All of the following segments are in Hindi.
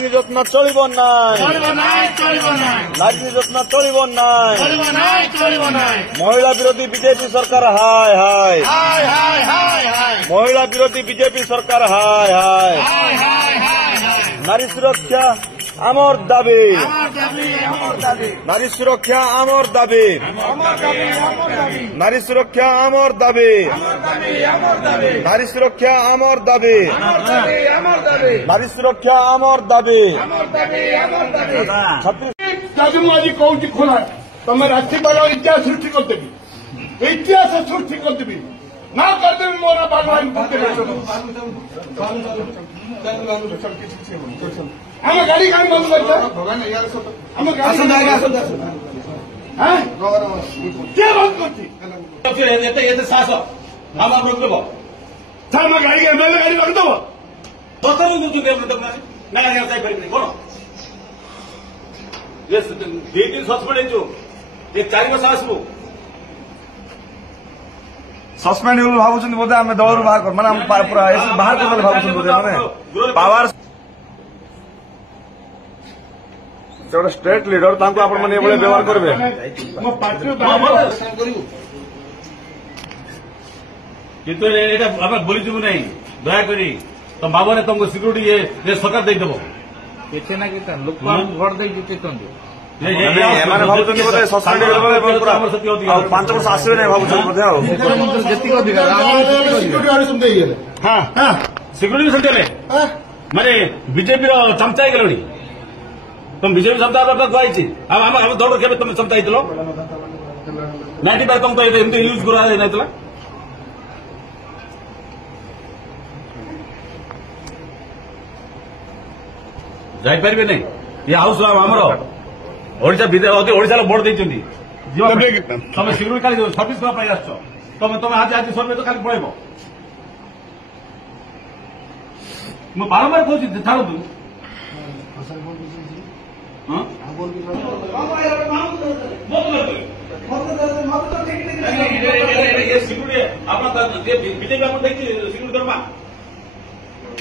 नारी निर्यातना चलिब नाई नारी निर्यातना चलिब नाई महिला विरोधी बीजेपी सरकार हाय हाय महिला विरोधी बीजेपी सरकार हाय हाय नारी सुरक्षा आमर दाबी नारी सुरक्षा आमर दाबी नारी सुरक्षा आमर दाबी नारी सुरक्षा आमर दाबी नारी सुरक्षा आमर दाबी आज कौन खोला तुम राष्ट्रीय इतिहास सृष्टि करदेवी इतिहास सृष्टि करदेवी ना करदेवी मोर भगवान आम गाड़ी कहीं बंद करते बंद साहस आम रोकदेव सर मैं गाड़ी एमएलए गाड़ी रखदेव कौन दी दिन सस्पेंड हो 4 वर्ष आसबू सस्पेंड भावुं बोधे आम दल बाहर कर माने बाहर कर भावुं बोधे माने पावर गोटे स्टेट लीडर तांको आपण माने एबळे व्यवहार करबे किंतु एटा आम बोली जीवु नहीं दया करी तुम भावने तुमको सिक्यूरिटी ये सरकार दे देबो किसी ना किसी लोक भोट दे जीतुंट एमाने भावुं बोधे सस्पेंड करबे पूरा 5 वर्ष आसीबे नहीं भावुं बोधे जेतिक अधिकार हां सिक्यूरिटी सेंटर माने बीजेपी रो चमचा हे गलोनी तुम बीजेपी चमचा कही आम दौड़ के तुम चमचा हो 95 तुम तो एमती यूज करा नहीं जापर नहीं ये हाउस आमर ओडिशा भोट देती तुम सिक्यूरीटी खाली सर्विस करने तुम तुम आज आज सर्वे तो खाली पड़ेब मु बारंबार कहूँ छाड़ू बीजेपी आप सिक्यूरीटी दरमा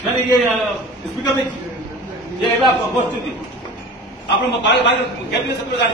नहीं ये स्पीकर नहीं ये बस आप कैबिनेट सेक्रेटरी जान